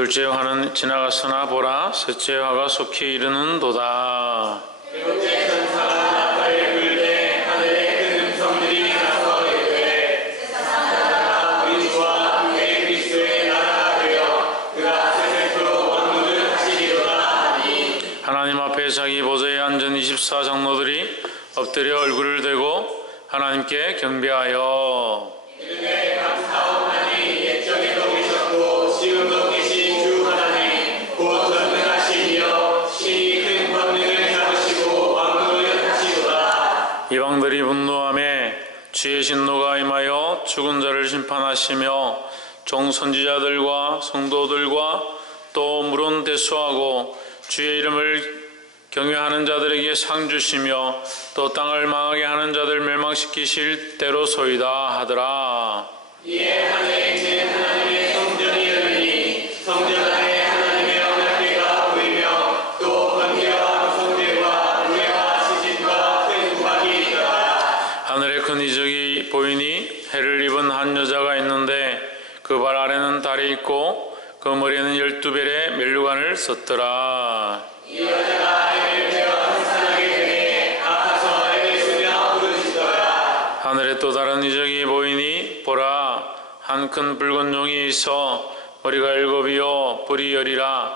둘째 화는 지나갔으나 보라 셋째 화가 속히 이르는도다. 일곱째 천사가 나팔을 불되 하늘에 큰 음성들이 나서 이르되 세상 나라가 우리 주와 함께 그리스도의 나라가 되어 그가 세세토록 왕노를 하시리로다 하니. 하나님 앞에 자기 보좌에 앉은 24장로들이 엎드려 얼굴을 대고 하나님께 경배하여 이름에 감사하오나니 옛적에도 계셨고 지금도 계신 주 하나님 곧 전능하시며 신이 큰 권능을 잡으시고 왕노를 하시도다. 이방들이 분노하며 주의 진노가 임하여 죽은 자를 심판하시며 종 선지자들과 성도들과 또 물은 대수하고 주의 이름을 경외하는 자들에게 상 주시며 또 땅을 망하게 하는 자들 멸망시키실 때로소이다 하더라. 이에 하늘에 있는 하나님의 성전이 열리니 성전 안에 하나님의 언약궤가 보이며 또 번개와 무성들과 우레와 지진과 큰 우박이 있더라. 하늘에 큰 이적이 보이니 해를 입은 한 여자가 있는데 그 발 아래는 달이 있고 그 머리에는 12별의 면류관을 썼더라. 이 여자가 해를 베어 흥산하게 되매 아파서 해를 쓰며 부르짖더라. 하늘에 또 다른 이적이 보이니 보라 한 큰 붉은 용이 있어 머리가 7이요 뿔이 10이라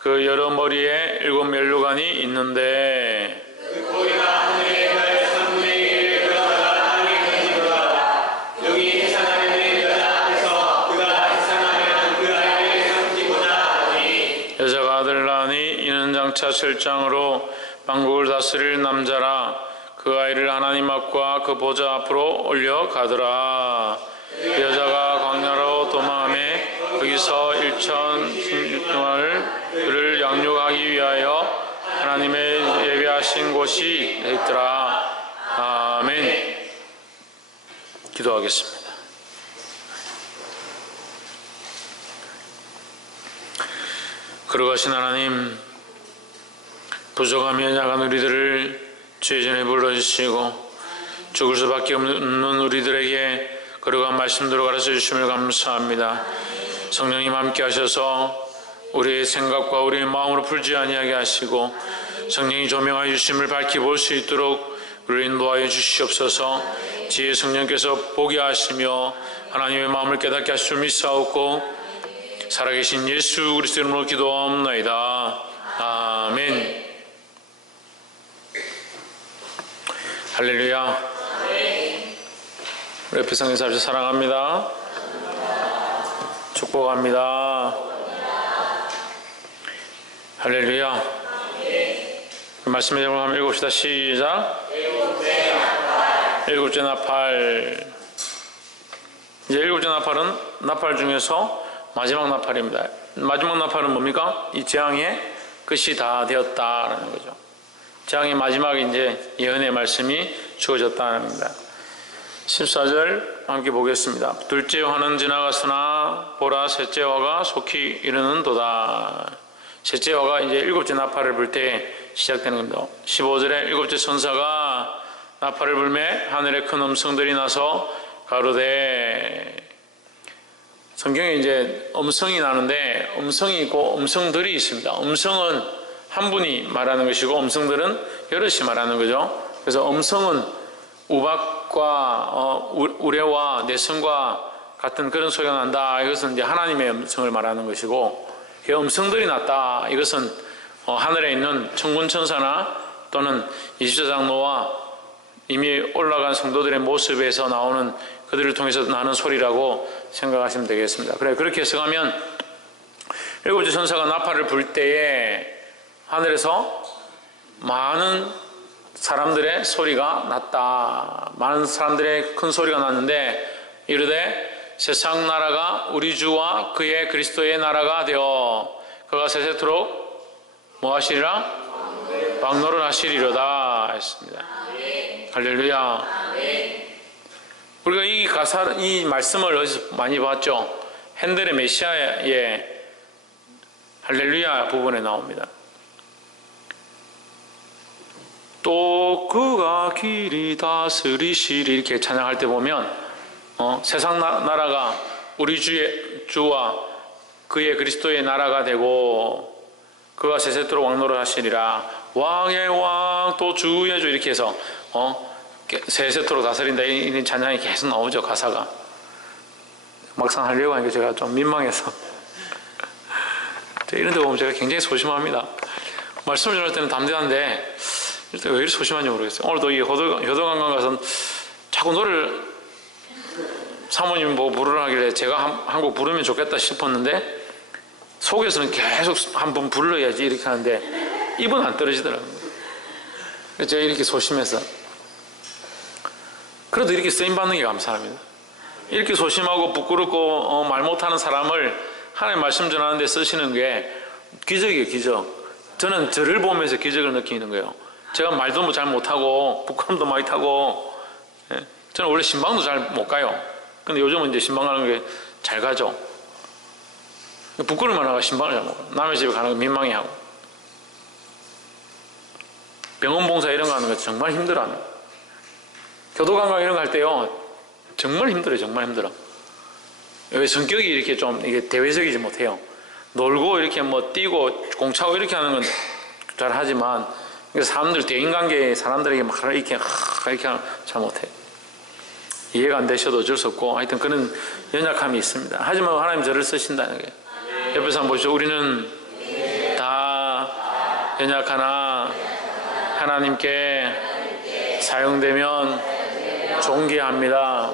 그 여러 머리에 7 면류관이 있는데 그 꼬리가 하늘의 별 3분의 1을 끌어다가 땅에 던지더라. 여기 해산하려는 여자 앞에서 그가 해산하면 그 아이를 삼키고자 하니. 여자가 아들 낳으니 이는 장차 철장으로 만국을 다스릴 남자라 그 아이를 하나님 앞과 그 보좌 앞으로 올려가더라. 그 여자가 광야로 도망하며 거기서 1016동안을 그를 양육하기 위하여 하나님의 예배하신 곳이 있더라. 아멘. 기도하겠습니다. 거룩하신 하나님, 부족하며 약한 우리들을 주의 전에 불러주시고 죽을 수밖에 없는 우리들에게 거룩한 말씀대로 가르쳐 주심을 감사합니다. 성령님 함께 하셔서 우리의 생각과 우리의 마음으로 풀지 아니하게 하시고 성령이 조명하여 주심을 밝히 볼 수 있도록 우리를 인도하여 주시옵소서. 지혜 성령께서 보게 하시며 하나님의 마음을 깨닫게 하시며 믿사옵고 살아계신 예수 그리스도 이름으로 기도하옵나이다. 아멘. 할렐루야. 우리 옆에 성인 사람들 사랑합니다. 축복합니다. 할렐루야. 말씀의 제목을 한번 읽읍시다. 시작. 일곱째 나팔. 이제 일곱째 나팔은 나팔 중에서 마지막 나팔입니다. 마지막 나팔은 뭡니까? 이 재앙의 끝이 다 되었다라는 거죠. 재앙의 마지막에 이제 예언의 말씀이 주어졌다는 겁니다. 14절 함께 보겠습니다. 둘째 화는 지나갔으나 보라 셋째 화가 속히 이르는도다. 셋째 화가 이제 일곱째 나팔을 불 때 시작되는 겁니다. 15절에 일곱째 천사가 나팔을 불매 하늘에 큰 음성들이 나서 가로되. 성경에 이제 음성이 나는데 음성이 있고 음성들이 있습니다. 음성은 한 분이 말하는 것이고 음성들은 여럿이 말하는 거죠. 그래서 음성은 우박과 우레와 내성과 같은 그런 소리가 난다. 이것은 이제 하나님의 음성을 말하는 것이고, 그 음성들이 났다. 이것은 하늘에 있는 천군 천사나 또는 24장로와 이미 올라간 성도들의 모습에서 나오는 그들을 통해서 나는 소리라고 생각하시면 되겠습니다. 그래, 그렇게 해석하면 일곱째 천사가 나팔을 불 때에 하늘에서 많은 사람들의 소리가 났다. 많은 사람들의 큰 소리가 났는데 이르되 세상 나라가 우리 주와 그의 그리스도의 나라가 되어 그가 세세토록 뭐 하시리라? 왕노를 하시리로다 했습니다. 할렐루야. 우리가 이 말씀을 어디서 많이 봤죠? 핸델의 메시아의 할렐루야 부분에 나옵니다. 또 그가 길이 다스리시리 이렇게 찬양할 때 보면 세상 나라가 우리 주와 그의 그리스도의 나라가 되고 그가 세세토록 왕노릇 하시리라. 왕의 왕 또 주의 주 이렇게 해서 세세토록 다스린다 이 찬양이 계속 나오죠. 가사가 막상 하려고 하니까 제가 좀 민망해서 이런 데 보면 제가 굉장히 소심합니다. 말씀을 전할 때는 담대한데 일단 왜 이렇게 소심한지 모르겠어요. 오늘도 이 효도관광 가서 자꾸 노래를 사모님 뭐 부르라 하길래 제가 한 곡 부르면 좋겠다 싶었는데 속에서는 계속 한 번 불러야지 이렇게 하는데 입은 안 떨어지더라고요. 제가 이렇게 소심해서 그래도 이렇게 쓰임받는 게 감사합니다. 이렇게 소심하고 부끄럽고 말 못하는 사람을 하나님 말씀 전하는데 쓰시는 게 기적이에요. 기적. 저는 저를 보면서 기적을 느끼는 거예요. 제가 말도 잘 못하고 부끄럼도 많이 타고 저는 원래 신방도 잘 못 가요. 근데 요즘은 이제 신방 가는 게 잘 가죠. 부끄러움만 하고 신방을 잘 못 가요. 남의 집에 가는 거 민망해하고 병원 봉사 이런 거 하는 거 정말 힘들어합니다. 교도관광 이런 거 할 때요 정말 힘들어요. 정말 힘들어. 왜 성격이 이렇게 좀 이게 대외적이지 못해요. 놀고 이렇게 뭐 뛰고 공차고 이렇게 하는 건 잘 하지만 사람들 대인관계에 사람들에게 막 이렇게 하면 잘 못해요. 이해가 안 되셔도 어쩔 수 없고 하여튼 그런 연약함이 있습니다. 하지만 하나님 저를 쓰신다는 거예요. 옆에서 한번 보시죠. 우리는 다 연약하나 하나님께 사용되면 존귀합니다.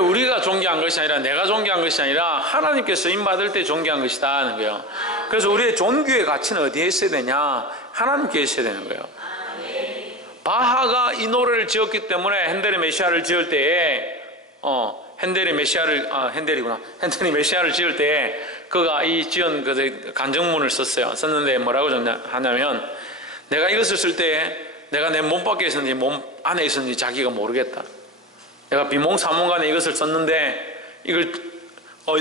우리가 존귀한 것이 아니라 내가 존귀한 것이 아니라 하나님께 쓰임받을 때 존귀한 것이다 하는 거예요. 그래서 우리의 존귀의 가치는 어디에 있어야 되냐? 하나님께 있어야 되는 거예요. 바하가 이 노래를 지었기 때문에 핸델의 메시아를 지을 때에 핸델이 메시아를 지을 때에 그가 이 지은 그 간증문을 썼어요. 썼는데 뭐라고 하냐면 내가 이것을 쓸 때 내가 내 몸 밖에 있었는지 몸 안에 있었는지 자기가 모르겠다. 내가 비몽사몽간에 이것을 썼는데 이걸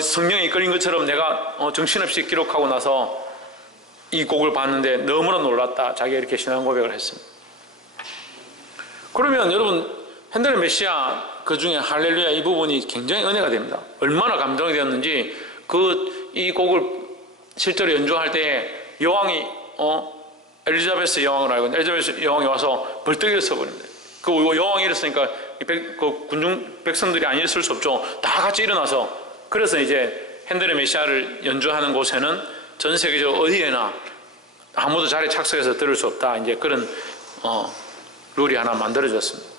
성령에 이끌린 것처럼 내가 정신없이 기록하고 나서 이 곡을 봤는데 너무나 놀랐다. 자기가 이렇게 신앙 고백을 했습니다. 그러면 여러분 핸델의 메시아 그 중에 할렐루야 이 부분이 굉장히 은혜가 됩니다. 얼마나 감동이 되었는지 이 곡을 실제로 연주할 때 여왕이 엘리자베스 여왕을 알고 엘리자베스 여왕이 와서 벌떡 일어서버립니다. 그 여왕이 일어서니까 군중 백성들이 안 일어설 수 없죠. 다 같이 일어나서 그래서 이제 핸델의 메시아를 연주하는 곳에는 전 세계적 어디에나 아무도 자리에 착석해서 들을 수 없다. 이제 그런 룰이 하나 만들어졌습니다.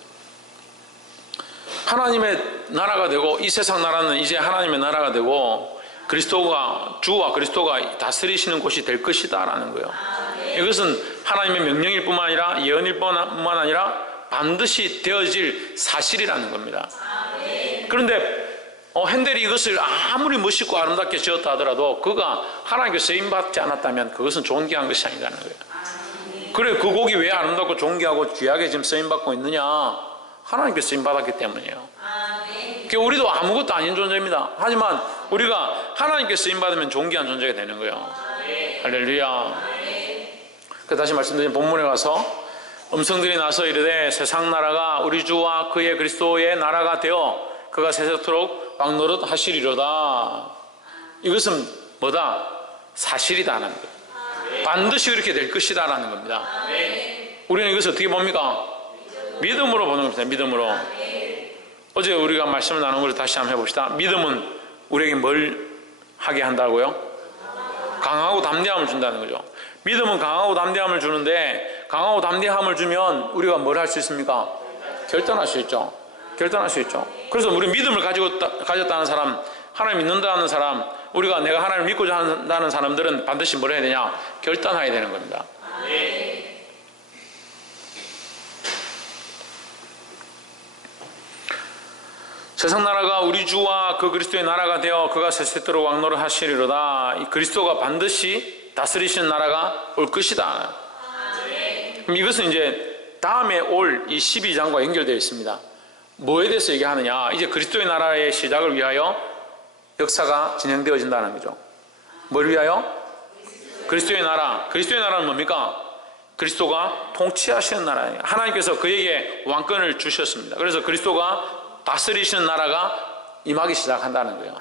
하나님의 나라가 되고 이 세상 나라는 이제 하나님의 나라가 되고 주와 그리스도가 다스리시는 곳이 될 것이다 라는 거예요. 이것은 하나님의 명령일 뿐만 아니라 예언일 뿐만 아니라 반드시 되어질 사실이라는 겁니다. 그런데 핸델이 이것을 아무리 멋있고 아름답게 지었다 하더라도 그가 하나님께 쓰임받지 않았다면 그것은 존귀한 것이 아니라는 거예요. 그래 그 곡이 왜 아름답고 존귀하고 귀하게 지금 쓰임받고 있느냐? 하나님께 쓰임받았기 때문이에요. 우리도 아무것도 아닌 존재입니다. 하지만 우리가 하나님께 쓰임받으면 존귀한 존재가 되는 거예요. 할렐루야. 다시 말씀드린 본문에 가서 음성들이 나서 이르되 세상 나라가 우리 주와 그의 그리스도의 나라가 되어 그가 세세토록 왕노릇 하시리로다. 이것은 뭐다? 사실이다라는 거예요. 반드시 그렇게 될 것이다라는 겁니다. 우리는 이것을 어떻게 봅니까? 믿음으로 보는 겁니다. 믿음으로. 어제 우리가 말씀을 나눈 걸 다시 한번 해봅시다. 믿음은 우리에게 뭘 하게 한다고요? 강하고 담대함을 준다는 거죠. 믿음은 강하고 담대함을 주는데 강하고 담대함을 주면 우리가 뭘 할 수 있습니까? 결단할 수 있죠. 결단할 수 있죠. 그래서 우리 믿음을 가졌다는 사람, 하나님 믿는다는 사람, 우리가 내가 하나님을 믿고자 한다는 사람들은 반드시 뭘 해야 되냐? 결단해야 되는 겁니다. 세상 나라가 우리 주와 그 그리스도의 나라가 되어 그가 세세토록 왕노릇 하시리로다. 이 그리스도가 반드시 다스리시는 나라가 올 것이다. 그럼 이것은 이제 다음에 올 이 12장과 연결되어 있습니다. 뭐에 대해서 얘기하느냐? 이제 그리스도의 나라의 시작을 위하여 역사가 진행되어진다는 거죠. 뭘 위하여? 그리스도의 나라. 그리스도의 나라는 뭡니까? 그리스도가 통치하시는 나라예요. 하나님께서 그에게 왕권을 주셨습니다. 그래서 그리스도가 다스리시는 나라가 임하기 시작한다는 거예요.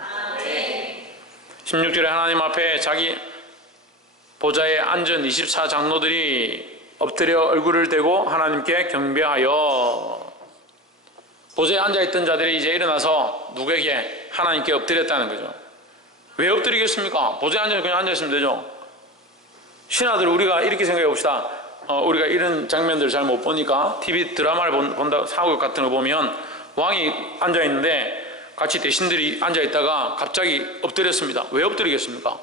16절에 하나님 앞에 자기 보좌에 앉은 24장로들이 엎드려 얼굴을 대고 하나님께 경배하여, 보좌에 앉아있던 자들이 이제 일어나서 누구에게? 하나님께 엎드렸다는 거죠. 왜 엎드리겠습니까? 보좌에 앉아 그냥 앉아있으면 되죠. 신하들, 우리가 이렇게 생각해 봅시다. 우리가 이런 장면들을 잘 못 보니까 TV 드라마를 본다, 사극 같은 거 보면 왕이 앉아있는데 같이 대신들이 앉아있다가 갑자기 엎드렸습니다. 왜 엎드리겠습니까?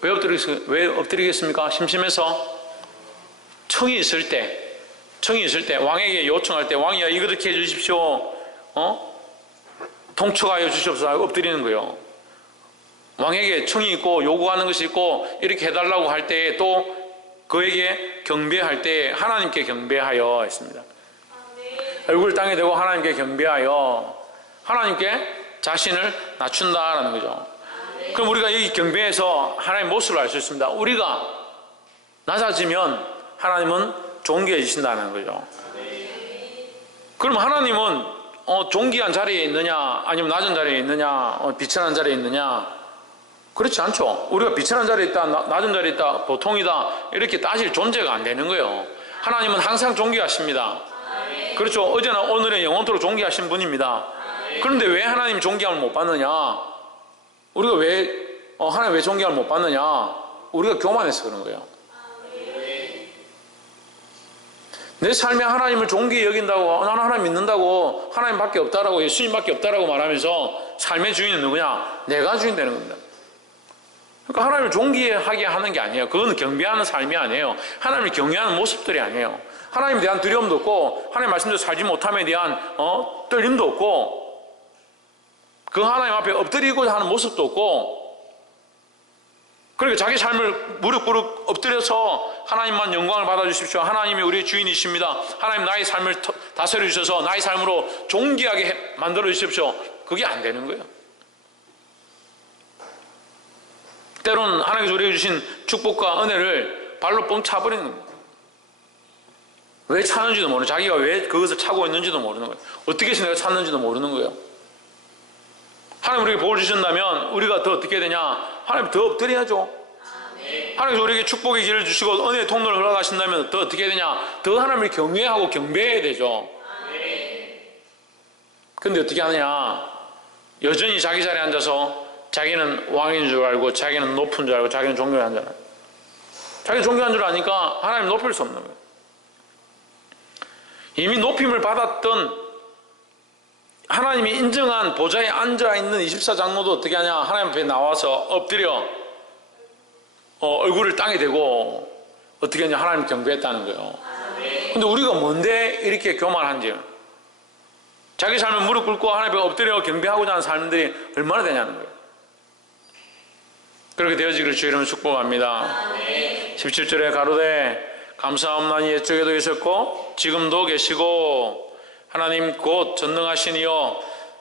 왜 엎드리겠습니까? 심심해서? 청이 있을 때 왕에게 요청할 때 왕이야 이렇게 해주십시오, 통촉하여 주시옵소서 하고 엎드리는 거예요. 왕에게 청이 있고 요구하는 것이 있고 이렇게 해달라고 할 때에 또 그에게 경배할 때 하나님께 경배하여 했습니다. 얼굴 땅에 대고 하나님께 경배하여 하나님께 자신을 낮춘다라는 거죠. 그럼 우리가 이 경배에서 하나님의 모습을 알 수 있습니다. 우리가 낮아지면 하나님은 존귀해지신다는 거죠. 그럼 하나님은 존귀한 자리에 있느냐 아니면 낮은 자리에 있느냐 비천한 자리에 있느냐? 그렇지 않죠. 우리가 비천한 자리에 있다 낮은 자리에 있다 보통이다 이렇게 따질 존재가 안 되는 거예요. 하나님은 항상 존귀하십니다. 그렇죠. 어제나 오늘의 영원토록 존귀하신 분입니다. 그런데 왜 하나님 존귀함을 못 받느냐? 우리가 하나님 왜 존귀함을 못 받느냐? 우리가 교만해서 그런 거예요. 내 삶에 하나님을 존귀히 여긴다고, 나는 하나님 믿는다고, 하나님밖에 없다라고, 예수님밖에 없다라고 말하면서 삶의 주인은 누구냐? 내가 주인 되는 겁니다. 그러니까 하나님을 존귀하게 하는 게 아니에요. 그건 경배하는 삶이 아니에요. 하나님을 경외하는 모습들이 아니에요. 하나님에 대한 두려움도 없고 하나님 말씀대로 살지 못함에 대한 떨림도 없고 그 하나님 앞에 엎드리고자 하는 모습도 없고, 그러니까 자기 삶을 무릎 엎드려서 하나님만 영광을 받아주십시오, 하나님이 우리의 주인이십니다, 하나님 나의 삶을 다스려 주셔서 나의 삶으로 존귀하게 만들어 주십시오, 그게 안 되는 거예요. 때로는 하나님께서 우리에게 주신 축복과 은혜를 발로 뻥 차버리는 겁니다. 왜 차는지도 모르는, 자기가 왜 그것을 차고 있는지도 모르는 거예요. 어떻게 해서 내가 찾는지도 모르는 거예요. 하나님 우리에게 복을 주신다면 우리가 더 어떻게 해야 되냐? 하나님 더 엎드려야죠. 하나님께서 우리에게 축복의 길을 주시고 은혜의 통로를 흘러가신다면 더 어떻게 해야 되냐? 더 하나님을 경외하고 경배해야 되죠. 근데 어떻게 하느냐? 여전히 자기 자리에 앉아서 자기는 왕인 줄 알고 자기는 높은 줄 알고 자기는 존경한 줄 알고, 자기는 존경한 줄 아니까 하나님 높일 수 없는 거예요. 이미 높임을 받았던 하나님이 인정한 보좌에 앉아있는 24장로도 어떻게 하냐? 하나님 앞에 나와서 엎드려 얼굴을 땅에 대고 어떻게 하냐? 하나님 경배했다는 거예요. 근데 우리가 뭔데 이렇게 교만한지, 자기 삶을 무릎 꿇고 하나님 앞에 엎드려 경배하고자 하는 사람들이 얼마나 되냐는 거예요. 그렇게 되어지기를 주의 이름으로 축복합니다. 17절에 가로되 감사함나니 옛적에도 계셨고 지금도 계시고 하나님 곧 전능하시니요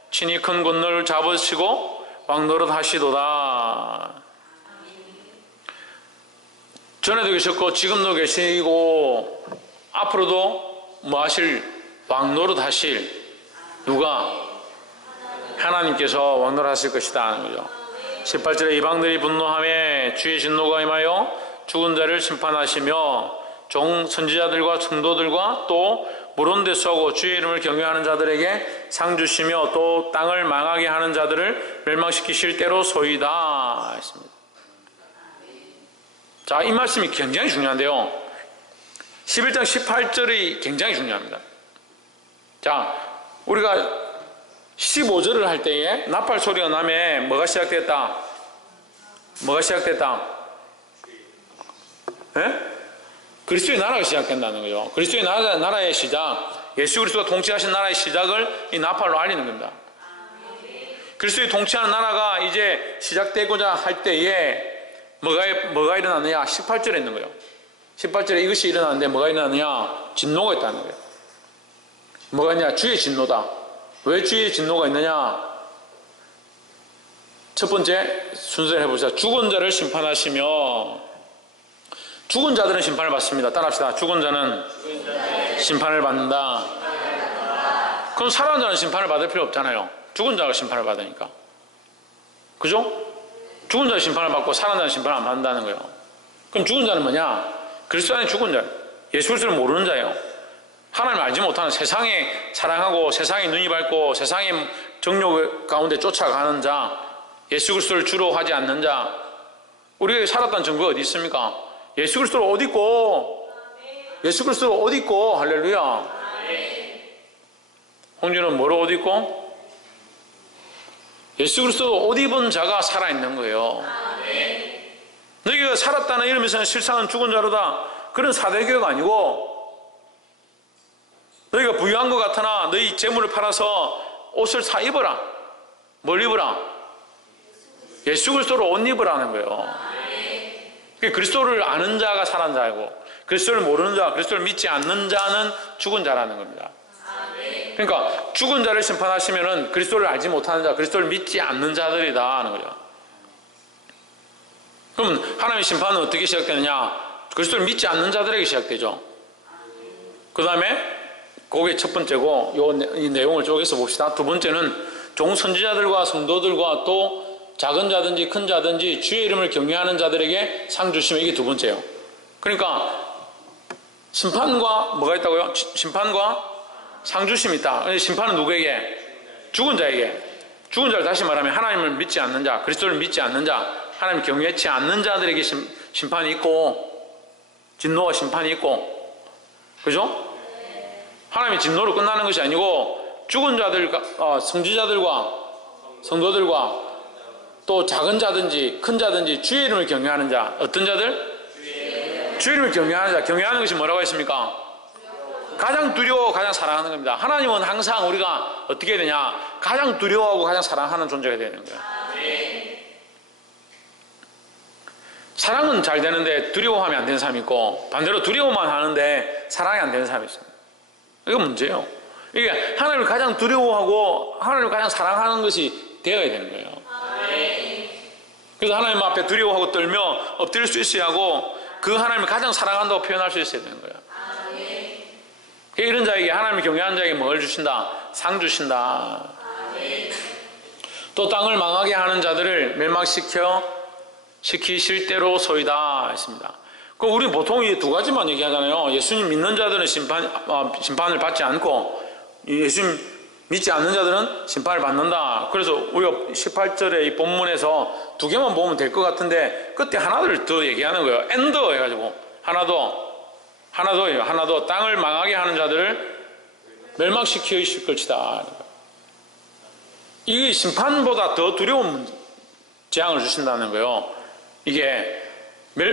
친히 큰 권능을 잡으시고 왕노릇 하시도다. 전에도 계셨고 지금도 계시고 앞으로도 뭐 하실? 왕노릇 하실 누가? 하나님께서 왕노릇 하실 것이다 하는 거죠. 18절에 이방들이 분노하며 주의 진노가 임하여 죽은 자를 심판하시며 종 선지자들과 성도들과 또 물온데 쏘고 주의 이름을 경외하는 자들에게 상 주시며 또 땅을 망하게 하는 자들을 멸망시키실 때로 소이다 했습니다. 자, 이 말씀이 굉장히 중요한데요, 11장 18절이 굉장히 중요합니다. 자, 우리가 15절을 할 때에 나팔 소리가 나며 뭐가 시작됐다? 뭐가 시작됐다? 예? 그리스도의 나라가 시작된다는 거죠. 그리스도의 나라의 시작, 예수 그리스도가 통치하신 나라의 시작을 이 나팔로 알리는 겁니다. 그리스도의 통치하는 나라가 이제 시작되고자 할 때에 뭐가 일어나느냐? 18절에 있는 거예요. 18절에 이것이 일어나는데 뭐가 일어나느냐? 진노가 있다는 거예요. 뭐가 있냐? 주의 진노다. 왜 주의 진노가 있느냐? 첫 번째 순서를 해보자. 죽은 자를 심판하시며, 죽은 자들은 심판을 받습니다. 따라합시다. 죽은 자는 심판을 받는다. 그럼 살아난 자는 심판을 받을 필요 없잖아요. 죽은 자가 심판을 받으니까. 그죠? 죽은 자의 심판을 받고 살아난 자의 심판을 안 받는다는 거예요. 그럼 죽은 자는 뭐냐? 그리스도 안에 죽은 자, 예수 그리스도를 모르는 자예요. 하나님을 알지 못하는, 세상에 사랑하고 세상에 눈이 밝고 세상의 정욕 가운데 쫓아가는 자, 예수 그리스도를 주로 하지 않는 자. 우리가 살았다는 증거가 어디 있습니까? 예수 그리스도를 옷 입고, 예수 그리스도를 옷 입고, 할렐루야. 홍준은 뭐로 옷 입고? 예수 그리스도 옷 입은 자가 살아있는 거예요. 너희가 살았다는 이름에서는 실상은 죽은 자로다. 그런 사대교회가 아니고, 너희가 부유한 것 같으나 너희 재물을 팔아서 옷을 사 입어라. 뭘 입어라? 예수 그리스도를 옷 입으라는 거예요. 그리스도를 아는 자가 살아난 자이고, 그리스도를 모르는 자, 그리스도를 믿지 않는 자는 죽은 자라는 겁니다. 그러니까 죽은 자를 심판하시면은 그리스도를 알지 못하는 자, 그리스도를 믿지 않는 자들이다 하는 거죠. 그럼 하나님의 심판은 어떻게 시작되느냐? 그리스도를 믿지 않는 자들에게 시작되죠. 그 다음에 그게 첫 번째고, 이 내용을 쪼개서 봅시다. 두 번째는 종 선지자들과 성도들과 또 작은 자든지 큰 자든지 주의 이름을 경외하는 자들에게 상 주시면, 이게 두 번째예요. 그러니까 심판과 뭐가 있다고요? 심판과 상 주심이 있다. 심판은 누구에게? 죽은 자에게. 죽은 자를 다시 말하면 하나님을 믿지 않는 자, 그리스도를 믿지 않는 자, 하나님 경외치 않는 자들에게 심판이 있고, 진노와 심판이 있고, 그죠? 하나님의 진노로 끝나는 것이 아니고 죽은 자들과 성지자들과 성도들과 또 작은 자든지 큰 자든지 주의 이름을 경외하는 자, 어떤 자들? 주의 이름을 경외하는 자. 경외하는 것이 뭐라고 했습니까? 가장 두려워 가장 사랑하는 겁니다. 하나님은 항상 우리가 어떻게 해야 되냐? 가장 두려워하고 가장 사랑하는 존재가 되는 거예요. 사랑은 잘 되는데 두려워하면 안 되는 사람이 있고, 반대로 두려워만 하는데 사랑이 안 되는 사람이 있습니다. 이게 문제예요. 이게 하나님을 가장 두려워하고 하나님을 가장 사랑하는 것이 되어야 되는 거예요. 그래서 하나님 앞에 두려워하고 떨며 엎드릴 수 있어야 하고, 그 하나님을 가장 사랑한다고 표현할 수 있어야 되는 거예요. 이런 자에게, 하나님을 경외하는 자에게 뭘 주신다? 상 주신다. 또 땅을 망하게 하는 자들을 시키실 대로 소이다 했습니다. 우리 보통 이 두 가지만 얘기하잖아요. 예수님 믿는 자들은 심판을 받지 않고, 예수님 믿지 않는 자들은 심판을 받는다. 그래서 우리가 18절의 이 본문에서 두 개만 보면 될 것 같은데, 그때 하나를 더 얘기하는 거예요. 엔더 해가지고 하나 더 땅을 망하게 하는 자들을 멸망시켜 있을 것이다. 이게 심판보다 더 두려운 재앙을 주신다는 거예요. 이게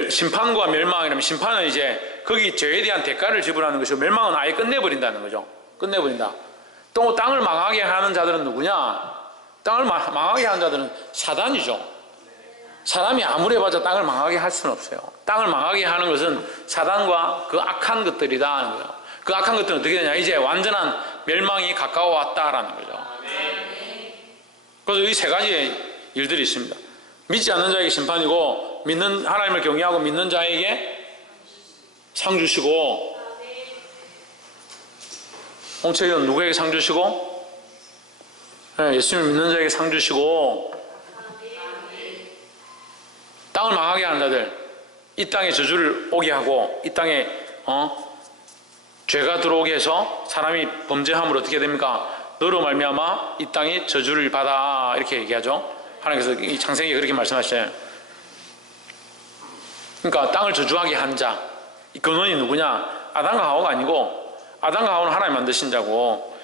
심판과 멸망이라면, 심판은 이제 거기 죄에 대한 대가를 지불하는 것이고, 멸망은 아예 끝내버린다는 거죠. 끝내버린다. 또 땅을 망하게 하는 자들은 누구냐? 땅을 망하게 하는 자들은 사단이죠. 사람이 아무리 해봤자 땅을 망하게 할 수는 없어요. 땅을 망하게 하는 것은 사단과 그 악한 것들이다 하는 거예요. 그 악한 것들은 어떻게 되냐? 이제 완전한 멸망이 가까워 왔다라는 거죠. 그래서 이 세 가지의 일들이 있습니다. 믿지 않는 자에게 심판이고, 믿는 하나님을 경외하고 믿는 자에게 상 주시고, 홍채연 누구에게 상 주시고? 예수님을 믿는 자에게 상 주시고, 땅을 망하게 하는 자들, 이 땅에 저주를 오게 하고, 이 땅에 죄가 들어오게 해서 사람이 범죄함으로 어떻게 됩니까? 너로 말미암아 이 땅이 저주를 받아, 이렇게 얘기하죠. 하나님께서 이 창세기에 그렇게 말씀하시잖아요. 그러니까 땅을 저주하게 한 자, 이 근원이 누구냐? 아담과 하와가 아니고, 아담과 하와는 하나님 만드신 자고,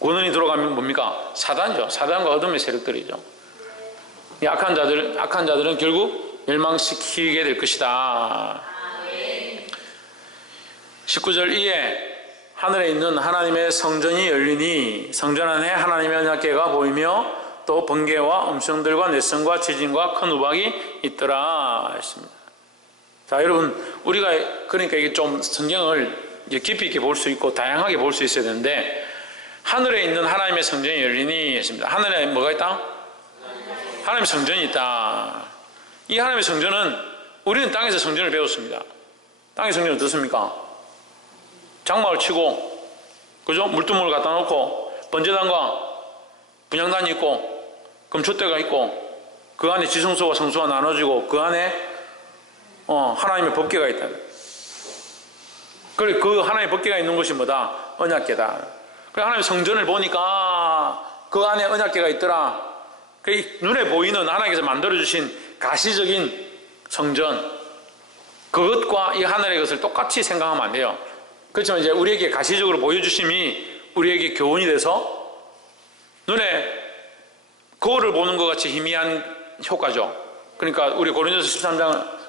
근원이 들어가면 뭡니까? 사단이죠. 사단과 어둠의 세력들이죠. 이 악한 자들은 결국 멸망시키게 될 것이다. 19절 이에 하늘에 있는 하나님의 성전이 열리니 성전 안에 하나님의 언약궤가 보이며 또 번개와 음성들과 뇌성과 지진과 큰 우박이 있더라 했습니다. 자, 여러분, 우리가 그러니까 이게 좀 성경을 깊이 있게 볼 수 있고 다양하게 볼 수 있어야 되는데, 하늘에 있는 하나님의 성전이 열리니 했습니다. 하늘에 뭐가 있다? 하나님의 성전이 있다. 이 하나님의 성전은, 우리는 땅에서 성전을 배웠습니다. 땅의 성전은 어떻습니까? 장막을 치고, 그죠? 물두멍을 갖다 놓고 번제단과 분향단이 있고 금촛대가 있고, 그 안에 지성소와 성소가 나눠지고 그 안에 하나님의 법궤가 있다. 그래, 그 하나님의 법궤가 있는 것이 뭐다? 언약궤다. 그래, 하나님의 성전을 보니까 그 안에 언약궤가 있더라. 그 눈에 보이는 하나님께서 만들어주신 가시적인 성전, 그것과 이 하늘의 것을 똑같이 생각하면 안 돼요. 그렇지만 이제 우리에게 가시적으로 보여주심이 우리에게 교훈이 돼서 눈에 거울을 보는 것 같이 희미한 효과죠. 그러니까 우리 고린도서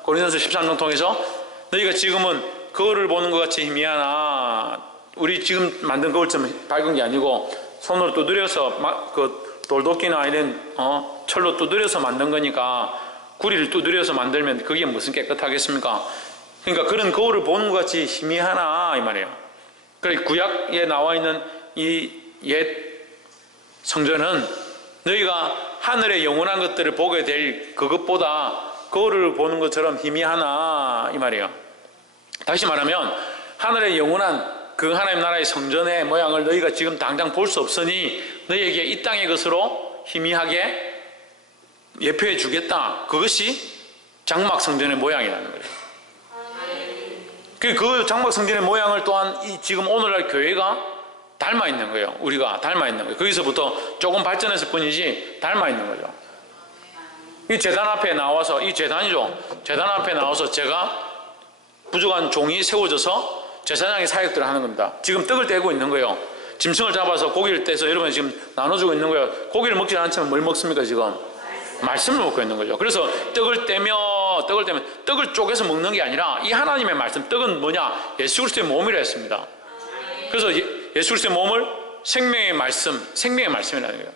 13장 통해서 너희가 지금은 거울을 보는 것 같이 희미하나, 우리 지금 만든 거울처럼 밝은 게 아니고 손으로 두드려서 그 돌도끼나 이런 철로 두드려서 만든 거니까, 구리를 두드려서 만들면 그게 무슨 깨끗하겠습니까? 그러니까 그런 거울을 보는 것 같이 희미하나 이 말이에요. 그래, 구약에 나와 있는 이 옛 성전은 너희가 하늘의 영원한 것들을 보게 될 그것보다 거울을 보는 것처럼 희미하나 이 말이에요. 다시 말하면 하늘의 영원한 그 하나님 나라의 성전의 모양을 너희가 지금 당장 볼 수 없으니 너희에게 이 땅의 것으로 희미하게 예표해 주겠다. 그것이 장막 성전의 모양이라는 거예요. 그 장막 성전의 모양을 또한 이 지금 오늘날 교회가 닮아 있는 거예요. 우리가 닮아 있는 거예요. 거기서부터 조금 발전했을 뿐이지 닮아 있는 거죠. 이 제단 앞에 나와서, 이 제단이죠. 제단 앞에 나와서 제가 부족한 종이 세워져서 제사장의 사역들을 하는 겁니다. 지금 떡을 떼고 있는 거예요. 짐승을 잡아서 고기를 떼서 여러분이 지금 나눠주고 있는 거예요. 고기를 먹지 않지만 뭘 먹습니까 지금? 말씀을 먹고 있는 거죠. 그래서 떡을 떡을 쪼개서 먹는 게 아니라 이 하나님의 말씀, 떡은 뭐냐? 예수 그리스도의 몸이라 했습니다. 그래서 예수 그리스도의 몸을 생명의 말씀이라는 거예요.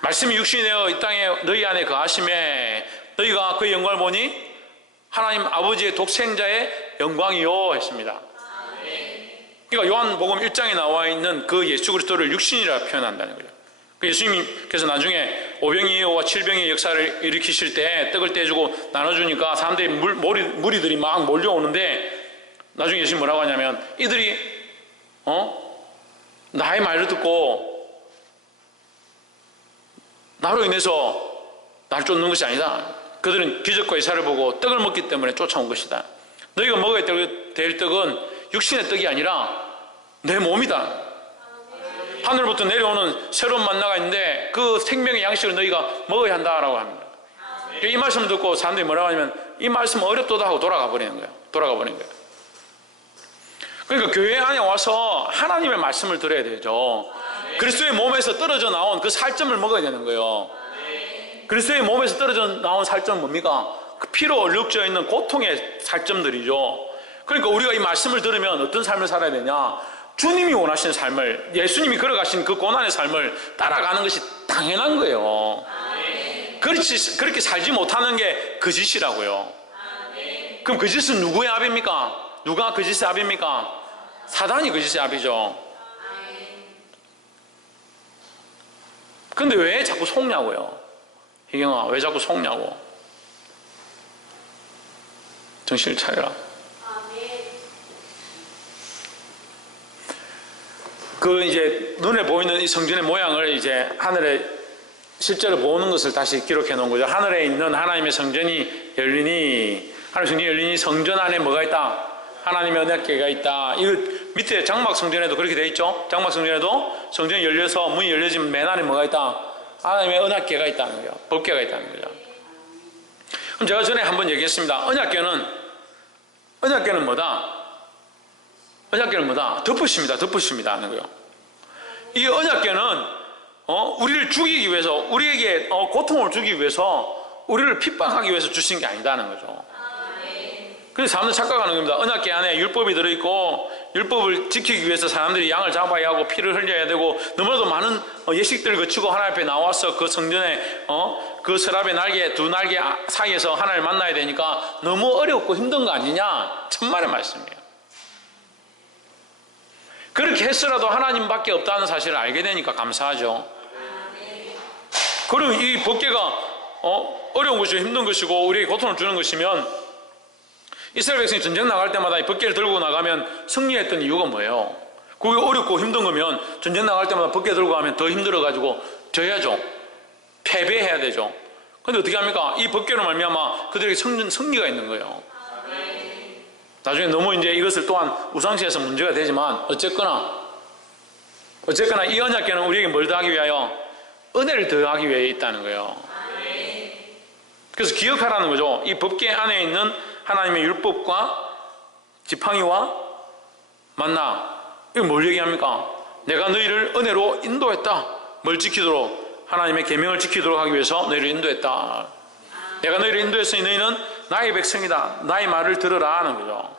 말씀이 육신이 되어 이 땅에 너희 안에 거하심에 너희가 그의 영광을 보니 하나님 아버지의 독생자의 영광이요 했습니다. 그러니까 요한복음 1장에 나와 있는 그 예수 그리스도를 육신이라 표현한다는 거예요. 예수님께서 나중에 오병이어와 칠병의 역사를 일으키실 때 떡을 떼주고 나눠주니까 사람들이 무리들이 막 몰려오는데 나중에 예수님 뭐라고 하냐면 이들이 나의 말을 듣고 나로 인해서 나를 쫓는 것이 아니다. 그들은 기적과 이사를 보고 떡을 먹기 때문에 쫓아온 것이다. 너희가 먹어야 될 떡은 육신의 떡이 아니라 내 몸이다. 하늘부터 내려오는 새로운 만나가 있는데 그 생명의 양식을 너희가 먹어야 한다라고 합니다. 이 말씀을 듣고 사람들이 뭐라고 하냐면 이 말씀 어렵도다 하고 돌아가 버리는 거예요. 그러니까 교회 안에 와서 하나님의 말씀을 들어야 되죠. 그리스도의 몸에서 떨어져 나온 그 살점을 먹어야 되는 거예요. 그리스도의 몸에서 떨어져 나온 살점은 뭡니까? 그 피로 얼룩져 있는 고통의 살점들이죠. 그러니까 우리가 이 말씀을 들으면 어떤 삶을 살아야 되냐? 주님이 원하시는 삶을, 예수님이 걸어가신 그 고난의 삶을 따라가는 것이 당연한 거예요. 그렇게 살지 못하는 게 거짓이라고요. 그럼 거짓은 누구의 압입니까? 누가 거짓의 압입니까? 사단이 거짓의 압이죠. 근데 왜 자꾸 속냐고요? 희경아, 왜 자꾸 속냐고? 정신을 차려라. 그 이제 눈에 보이는 이 성전의 모양을 이제 하늘에 실제로 보는 것을 다시 기록해 놓은 거죠. 하늘에 있는 하나님의 성전이 열리니, 하나님의 성전이 열리니 성전 안에 뭐가 있다? 하나님의 언약궤가 있다. 이거 밑에 장막 성전에도 그렇게 되어 있죠. 장막 성전에도 성전이 열려서 문이 열려지면 맨 안에 뭐가 있다? 하나님의 언약궤가 있다는 거예요. 법궤가 있다는 거죠. 그럼 제가 전에 한번 얘기했습니다. 언약궤는 뭐다? 언약궤는 뭐다? 덮으십니다 하는 거예요. 이 언약궤는 우리를 죽이기 위해서, 우리에게 고통을 주기 위해서, 우리를 핍박하기 위해서 주신 게 아니다는 거죠. 그래서 사람들 착각하는 겁니다. 언약궤 안에 율법이 들어있고 율법을 지키기 위해서 사람들이 양을 잡아야 하고 피를 흘려야 되고 너무나도 많은 예식들을 거치고 하나님 앞에 나와서 그 성전에 그 서랍의 날개, 두 날개 사이에서 하나님을 만나야 되니까 너무 어렵고 힘든 거 아니냐? 천만의 말씀이에요. 그렇게 했어라도 하나님밖에 없다는 사실을 알게 되니까 감사하죠. 그럼 이 법궤가 어려운 것이고 힘든 것이고 우리에게 고통을 주는 것이면 이스라엘 백성이 전쟁 나갈 때마다 이 법궤를 들고 나가면 승리했던 이유가 뭐예요? 그게 어렵고 힘든 거면 전쟁 나갈 때마다 법궤 들고 가면 더 힘들어가지고 져야죠. 패배해야 되죠. 근데 어떻게 합니까? 이 법궤로 말미암아 그들에게 승리가 있는 거예요. 나중에 너무 이제 이것을 또한 우상시해서 문제가 되지만 어쨌거나 이 언약궤는 우리에게 뭘 더하기 위하여? 은혜를 더하기 위해 있다는 거예요. 그래서 기억하라는 거죠. 이 법궤 안에 있는 하나님의 율법과 지팡이와 만나, 이거 뭘 얘기합니까? 내가 너희를 은혜로 인도했다. 뭘 지키도록? 하나님의 계명을 지키도록 하기 위해서 너희를 인도했다. 내가 너희를 인도했으니 너희는 나의 백성이다. 나의 말을 들으라 하는 거죠.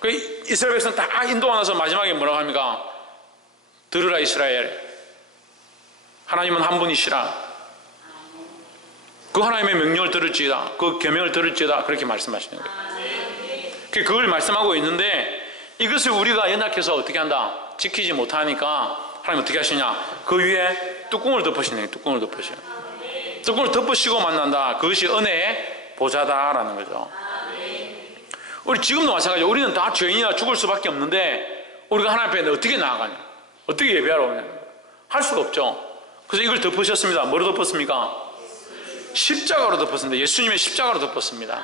그 이스라엘 백성 다 인도가 나서 마지막에 뭐라고 합니까? 들으라 이스라엘, 하나님은 한 분이시라. 그 하나님의 명령을 들을지어다, 그 계명을 들을지어다, 그렇게 말씀하시는 거예요. 그걸 말씀하고 있는데 이것을 우리가 연약해서 어떻게 한다? 지키지 못하니까 하나님 어떻게 하시냐? 그 위에 뚜껑을 덮으시네. 뚜껑을 덮으셔. 뚜껑을 덮으시고 만난다. 그것이 은혜의 보좌다라는 거죠. 우리 지금도 마찬가지예요. 우리는 다 죄인이라 죽을 수밖에 없는데 우리가 하나님 앞에 어떻게 나아가냐? 어떻게 예배하러 오냐? 할 수가 없죠. 그래서 이걸 덮으셨습니다. 뭐로 덮었습니까? 십자가로 덮었습니다. 예수님의 십자가로 덮었습니다.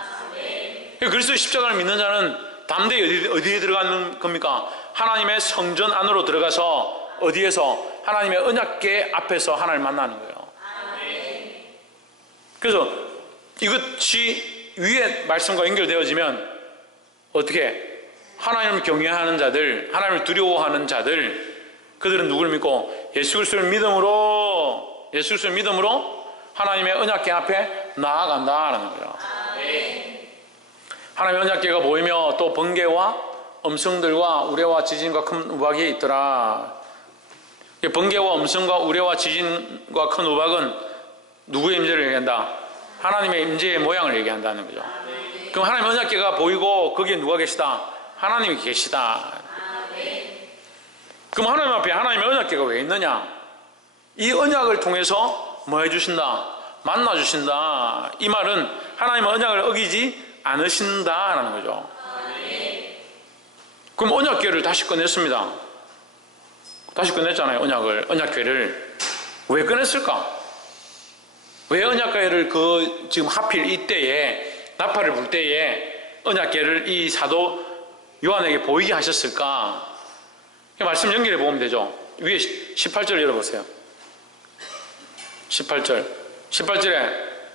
그리스도의 십자가를 믿는 자는 담대히 어디에 들어가는 겁니까? 하나님의 성전 안으로 들어가서 어디에서? 하나님의 언약궤 앞에서 하나님을 만나는 거예요. 그래서 이것이 위에 말씀과 연결되어지면 어떻게? 하나님을 경외하는 자들, 하나님을 두려워하는 자들, 그들은 누구를 믿고? 예수 그리스도를 믿음으로 하나님의 언약궤 앞에 나아간다라는 거예요. 하나님의 언약궤가 보이며 또 번개와 음성들과 우레와 지진과 큰 우박이 있더라. 번개와 음성과 우레와 지진과 큰 우박은 누구의 임재를 얘기한다? 하나님의 임재의 모양을 얘기한다는 거죠. 그럼 하나님의 언약궤가 보이고 거기에 누가 계시다? 하나님이 계시다. 그럼 하나님 앞에 하나님의 언약궤가 왜 있느냐? 이 언약을 통해서 뭐 해주신다? 만나주신다. 이 말은 하나님의 언약을 어기지 않으신다라는 거죠. 그럼 언약궤를 다시 꺼냈습니다. 다시 꺼냈잖아요. 언약궤를 왜 꺼냈을까? 왜 언약궤를 지금 하필 이때에 나팔을 불 때에 언약궤를 이 사도 요한에게 보이게 하셨을까? 말씀 연결해 보면 되죠. 위에 18절 열어보세요. 18절에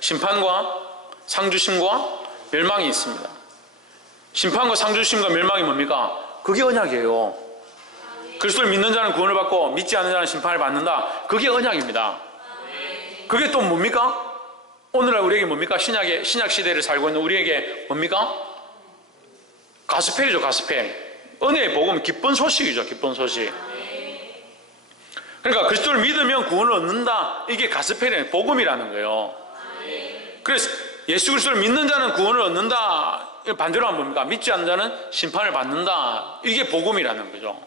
심판과 상주심과 멸망이 있습니다. 심판과 상주심과 멸망이 뭡니까? 그게 언약이에요. 그리스도를 믿는 자는 구원을 받고 믿지 않는 자는 심판을 받는다. 그게 언약입니다. 그게 또 뭡니까? 오늘날 우리에게 뭡니까? 신약 시대를 살고 있는 우리에게 뭡니까? 가스펠이죠. 가스펠. 은혜의 복음, 기쁜 소식이죠. 기쁜 소식. 그러니까 그리스도를 믿으면 구원을 얻는다. 이게 가스펠의 복음이라는 거예요. 그래서 예수 그리스도를 믿는 자는 구원을 얻는다. 반대로 하면 뭡니까? 믿지 않는 자는 심판을 받는다. 이게 복음이라는 거죠.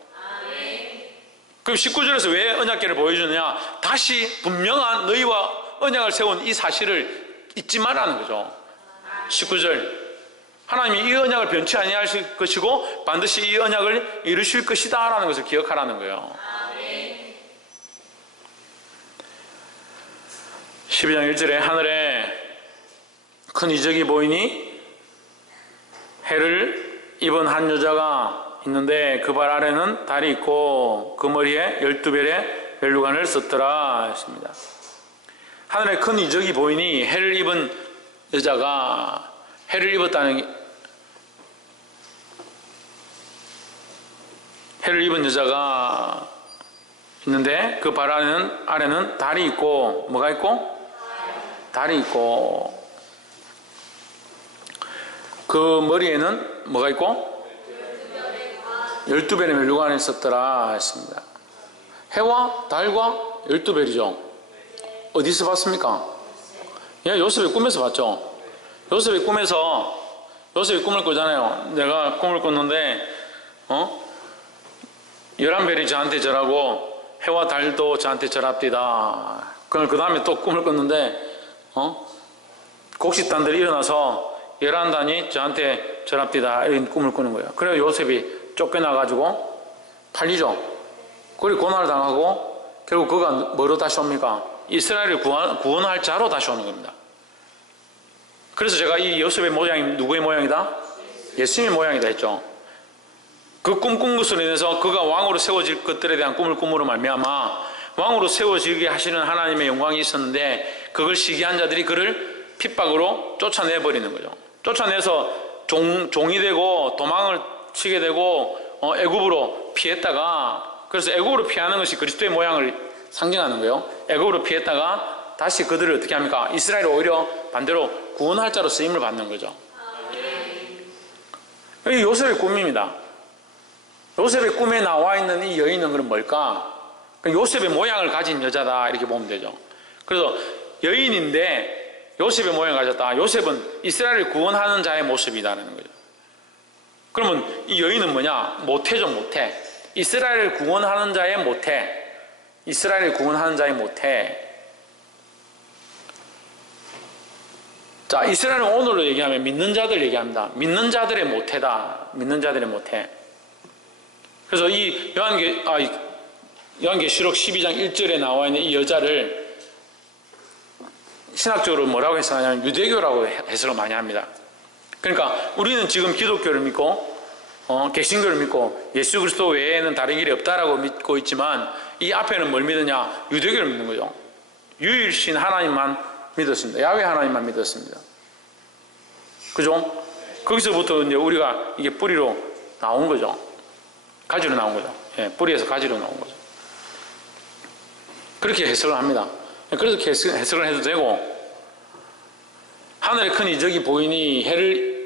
그럼 19절에서 왜 언약궤를 보여주느냐? 다시 분명한 너희와 언약을 세운 이 사실을 잊지 말라는 거죠. 19절, 하나님이 이 언약을 변치 아니하실 것이고 반드시 이 언약을 이루실 것이다 라는 것을 기억하라는 거예요. 12장 1절에 하늘에 큰 이적이 보이니 해를 입은 한 여자가 있는데 그 발 아래는 달이 있고 그 머리에 12별의 멜루관을 썼더라 했습니다. 하늘에 큰 이적이 보이니 해를 입은 여자가, 해를 입은 여자가 있는데 그 발 아래는 달이 있고 뭐가 있고? 달이 있고 그 머리에는 뭐가 있고? 12별의 멜루관이 있었더라 했습니다. 해와 달과 12별이죠. 어디서 봤습니까? 요셉의 꿈에서 봤죠. 요셉이 꿈을 꾸잖아요. 내가 꿈을 꿨는데 11별이 저한테 절하고 해와 달도 저한테 절합디다. 그럼 그 다음에 또 꿈을 꿨는데 곡식단들이 일어나서 11단이 저한테 절합디다. 이런 꿈을 꾸는 거예요. 그래서 요셉이 쫓겨나가지고 팔리죠. 그리고 고난을 당하고 결국 그가 뭐로 다시 옵니까? 이스라엘을 구원할 자로 다시 오는 겁니다. 그래서 제가 이 요셉의 모양이 누구의 모양이다? 예수님의 모양이다 했죠. 그 꿈 꾼 것으로 인해서 그가 왕으로 세워질 것들에 대한 꿈을 꿈으로 말미암아 왕으로 세워지게 하시는 하나님의 영광이 있었는데 그걸 시기한 자들이 그를 핍박으로 쫓아내버리는 거죠. 쫓아내서 종이 되고 도망을 치게 되고 애굽으로 피했다가, 그래서 애굽으로 피하는 것이 그리스도의 모양을 상징하는 거예요. 애굽으로 피했다가 다시 그들을 어떻게 합니까? 이스라엘이 오히려 반대로 구원할 자로 쓰임을 받는 거죠. 이게 요셉의 꿈입니다. 요셉의 꿈에 나와 있는 이 여인은 그럼 뭘까? 요셉의 모양을 가진 여자다 이렇게 보면 되죠. 그래서 여인인데 요셉의 모양을 가졌다. 요셉은 이스라엘을 구원하는 자의 모습이다라는 거죠. 그러면 이 여인은 뭐냐? 모태죠, 모태. 이스라엘을 구원하는 자의 모태. 이스라엘을 구원하는 자의 모태. 자, 이스라엘은 오늘로 얘기하면 믿는 자들 얘기합니다. 믿는 자들의 모태다. 믿는 자들의 모태. 그래서 이 요한계시록 12장 1절에 나와 있는 이 여자를 신학적으로 뭐라고 해석하냐면 유대교라고 해석을 많이 합니다. 그러니까 우리는 지금 기독교를 믿고 개신교를 믿고 예수 그리스도 외에는 다른 길이 없다라고 믿고 있지만 이 앞에는 뭘 믿느냐? 유대교를 믿는 거죠. 유일신 하나님만 믿었습니다. 야훼 하나님만 믿었습니다. 그죠? 거기서부터 이제 우리가 이게 뿌리로 나온 거죠. 가지로 나온 거죠. 예, 뿌리에서 가지로 나온 거죠. 그렇게 해석을 합니다. 그래서 해석을 해도 되고, 하늘에 큰 이적이 보이니 해를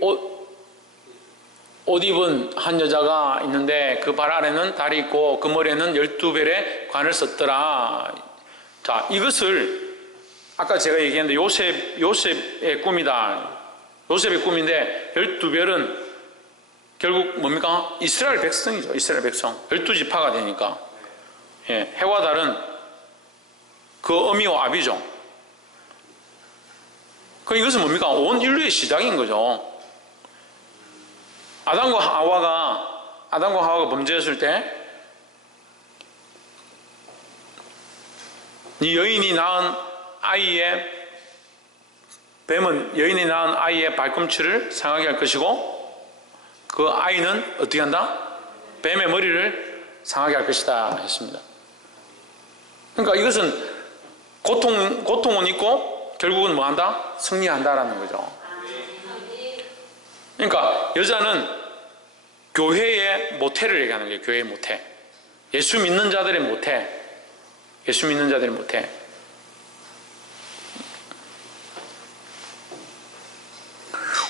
옷 입은 한 여자가 있는데 그 발 아래는 달이 있고 그 머리에는 12별의 관을 썼더라. 자, 이것을 아까 제가 얘기했는데 요셉의 꿈이다. 요셉의 꿈인데 12별은 결국 뭡니까? 이스라엘 백성이죠. 이스라엘 백성. 12지파가 되니까. 예, 해와 달은 그 어미와 아비죠. 그럼 이것은 뭡니까? 온 인류의 시작인 거죠. 아담과 하와가 범죄했을 때 이 여인이 낳은 아이의 발꿈치를 상하게 할 것이고 그 아이는 어떻게 한다? 뱀의 머리를 상하게 할 것이다 했습니다. 그러니까 이것은 고통은 있고 결국은 뭐 한다? 승리한다라는 거죠. 그러니까 여자는 교회의 모태를 얘기하는 거예요. 교회의 모태. 예수 믿는 자들의 모태. 예수 믿는 자들의 모태.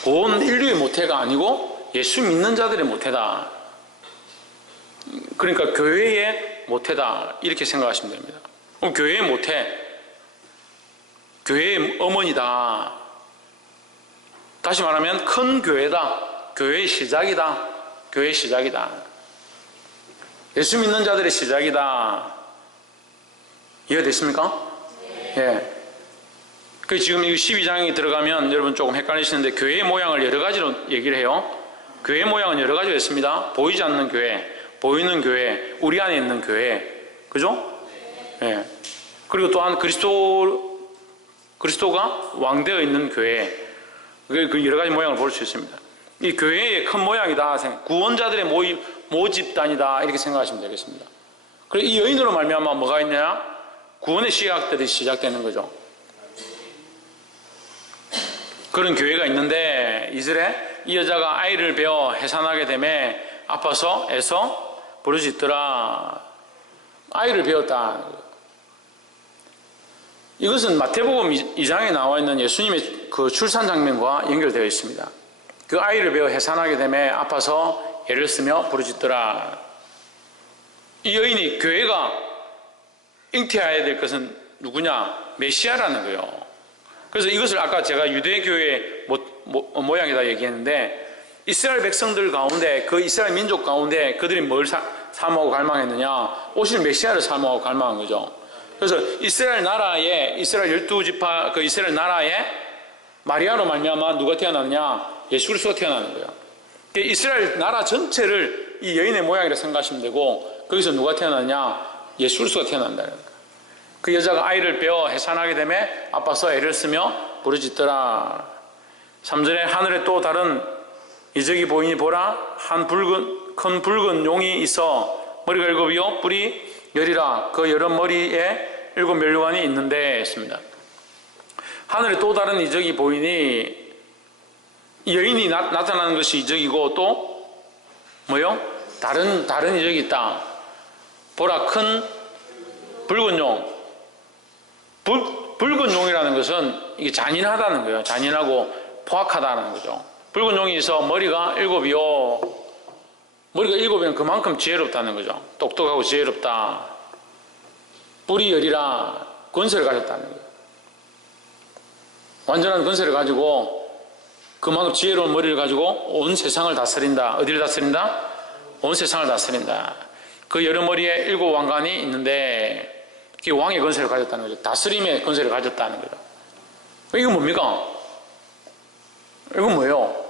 온 인류의 모태가 아니고 예수 믿는 자들의 모태다. 그러니까 교회의 모태다. 이렇게 생각하시면 됩니다. 그럼 교회의 모태, 교회의 어머니다. 다시 말하면 큰 교회다. 교회의 시작이다. 교회의 시작이다. 예수 믿는 자들의 시작이다. 이해됐습니까? 네. 예. 그 지금 이 12장에 들어가면 여러분 조금 헷갈리시는데 교회의 모양을 여러 가지로 얘기를 해요. 교회의 모양은 여러 가지가 있습니다. 보이지 않는 교회, 보이는 교회, 우리 안에 있는 교회. 그죠? 예. 그리고 또한 그리스도가 왕되어 있는 교회. 그 여러 가지 모양을 볼 수 있습니다. 이 교회의 큰 모양이다. 구원자들의 모집단이다. 이렇게 생각하시면 되겠습니다. 그리고 이 여인으로 말미암아 뭐가 있냐? 구원의 시작들이 시작되는 거죠. 그런 교회가 있는데 이스라엘 이 여자가 아이를 베어 해산하게 되매 아파서 애서 부르짖더라. 아이를 베었다. 이것은 마태복음 2장에 나와 있는 예수님의 그 출산 장면과 연결되어 있습니다. 그 아이를 베어 해산하게 되매 아파서 애를 쓰며 부르짖더라. 이 여인이 교회가 잉태해야 될 것은 누구냐? 메시아라는 거예요. 그래서 이것을 아까 제가 유대교의 모양이다 얘기했는데 이스라엘 백성들 가운데 그 이스라엘 민족 가운데 그들이 뭘 사모하고 갈망했느냐? 오실 메시아를 사모하고 갈망한 거죠. 그래서 이스라엘 나라에 이스라엘 12지파 그 이스라엘 나라에 마리아로 말미암아 누가 태어났느냐? 예수 그리스도가 태어나는 거예요. 이스라엘 나라 전체를 이 여인의 모양이라 생각하시면 되고 거기서 누가 태어났냐? 예수 그리스도가 태어난다는 거예요. 그 여자가 아이를 베어 해산하게 되매 아파서 애를 쓰며 부르짖더라. 3절에 하늘에 또 다른 이적이 보이니 보라 큰 붉은 용이 있어 머리가 7이요 뿔이 10이라 그 여러 머리에 7 면류관이 있는데 했습니다. 하늘에 또 다른 이적이 보이니 여인이 나타나는 것이 이적이고 또 뭐요? 다른 이적이 있다. 보라 큰 붉은 용. 붉은 용이라는 것은 이게 잔인하다는 거예요. 잔인하고 포악하다는 거죠. 붉은 용이 있어 머리가 7이요. 머리가 7이면 그만큼 지혜롭다는 거죠. 똑똑하고 지혜롭다. 뿔이 10이라 권세를 가졌다는 거예요. 완전한 권세를 가지고 그만큼 지혜로운 머리를 가지고 온 세상을 다스린다. 어디를 다스린다? 온 세상을 다스린다. 그 여러 머리에 7 왕관이 있는데 그게 왕의 권세를 가졌다는 거죠. 다스림의 권세를 가졌다는 거죠. 이건 뭡니까? 이건 뭐예요?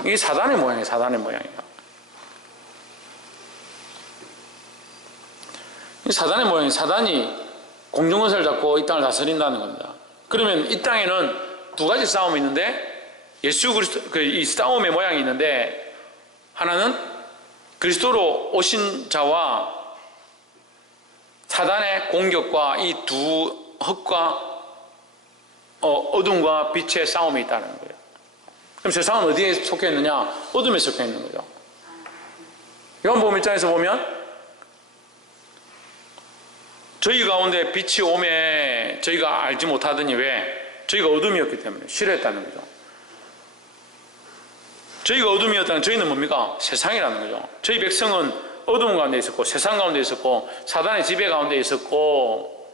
이게 사단의 모양이에요. 사단의 모양이에요. 사단의 모양이 사단이 공중권세를 잡고 이 땅을 다스린다는 겁니다. 그러면 이 땅에는 두 가지 싸움이 있는데 예수 그리스도 이 싸움의 모양이 있는데 하나는 그리스도로 오신 자와 사단의 공격과 이 두 흑과 어둠과 빛의 싸움이 있다는 거예요. 그럼 세상은 어디에 속해 있느냐? 어둠에 속해 있는 거죠. 요한복음 1장에서 보면 저희 가운데 빛이 오매 저희가 알지 못하더니 왜? 저희가 어둠이었기 때문에 싫어했다는 거죠. 저희가 어둠이었다는 저희는 뭡니까? 세상이라는 거죠. 저희 백성은 어둠 가운데 있었고 세상 가운데 있었고 사단의 지배 가운데 있었고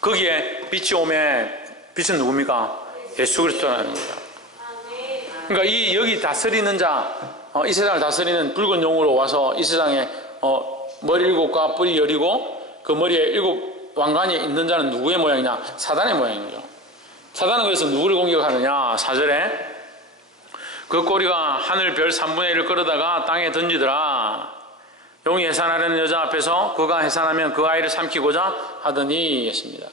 거기에 빛이 오매 빛은 누굽니까? 예수 그리스도라는 거죠. 그러니까 이 여기 다스리는 자, 이 세상을 다스리는 붉은 용으로 와서 이 세상에 머리 7과 뿔이 10이고 그 머리에 7 왕관이 있는 자는 누구의 모양이냐? 사단의 모양인 거죠. 사단은 그래서 누구를 공격하느냐? 4절에 그 꼬리가 하늘 별 3분의 1을 끌어다가 땅에 던지더라. 용이 해산하려는 여자 앞에서 그가 해산하면 그 아이를 삼키고자 하더니 했습니다.